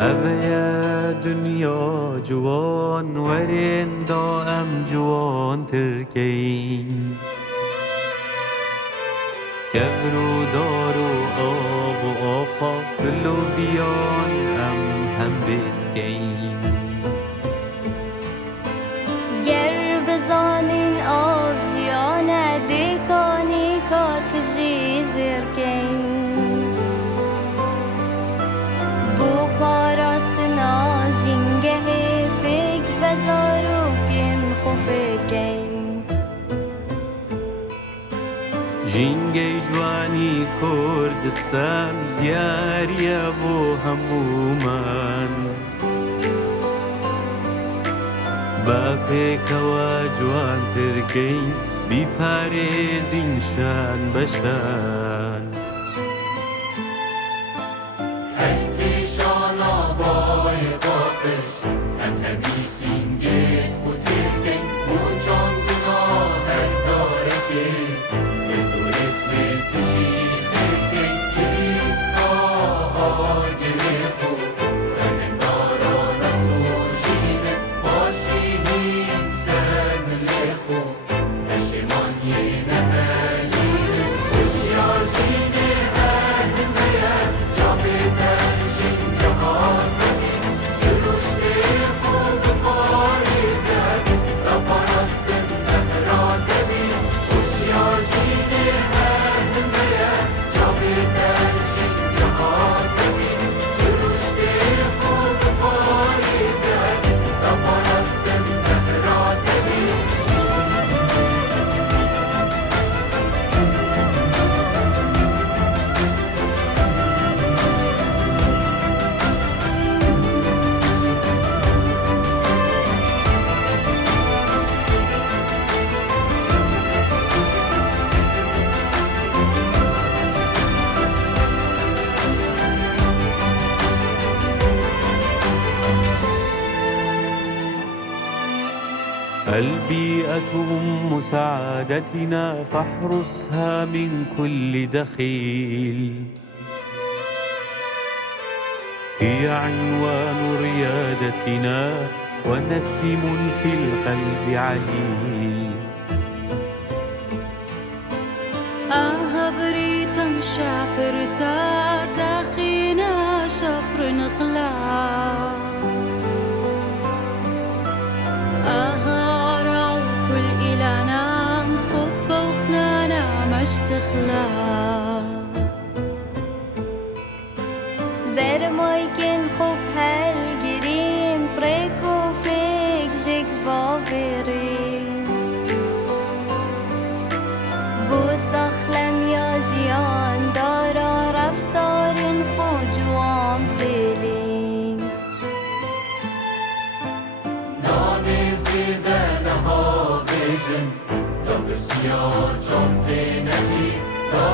أبيا دنيا جوان ورين دائم جوان تركين كبرو دارو آب و آفاق دلو بیان هم بسکین گر بزانین آبجیانه دیکانی کاتجی زرکین بو پاراستنا جنگه فکر و زاروکن خوفکین جنگی جوانی کردستان دیاریا بو همومن با پیکوا جوان ترکین بی پارێزین شان بەشان هەیکیشان ئابای باقش ئەم هەمی سینگێت خو ترکین بۆ جاندنا هەردارەکێ لێدورێت بێتشی خێرکین چریستاها گرێخ و ڕەهێندارانە سۆژینە باشینین سەر ملێخ و پەشێمانیێنە هەلینە هوشیارژینێ هەرمەیە جابێتەژین یەهاتەمین سروشتێ خۆ بپارێزە دەپاراستن مەهراتەمین هوشیارژینێ هەرمەیە جابێتەژین یەهاتەمین سروشتێ خۆ بپارێزە دەپاراستن مەهراتەمین البيئة أم سعادتنا فاحرسها من كل دخيل هي عنوان ريادتنا ونسم في القلب عليل بريتا شابرتا تاخينا شبر نخلا أهارا كل إلانا خب وخنانا مشتخلا برمایکن خوب هل گیریم پریکو پیک جگ باوریم بو سخلم یا جیان دارا رفتارین خود جوان بلین نانی زیدنها ویژن دا بسیار جاف بینمی دا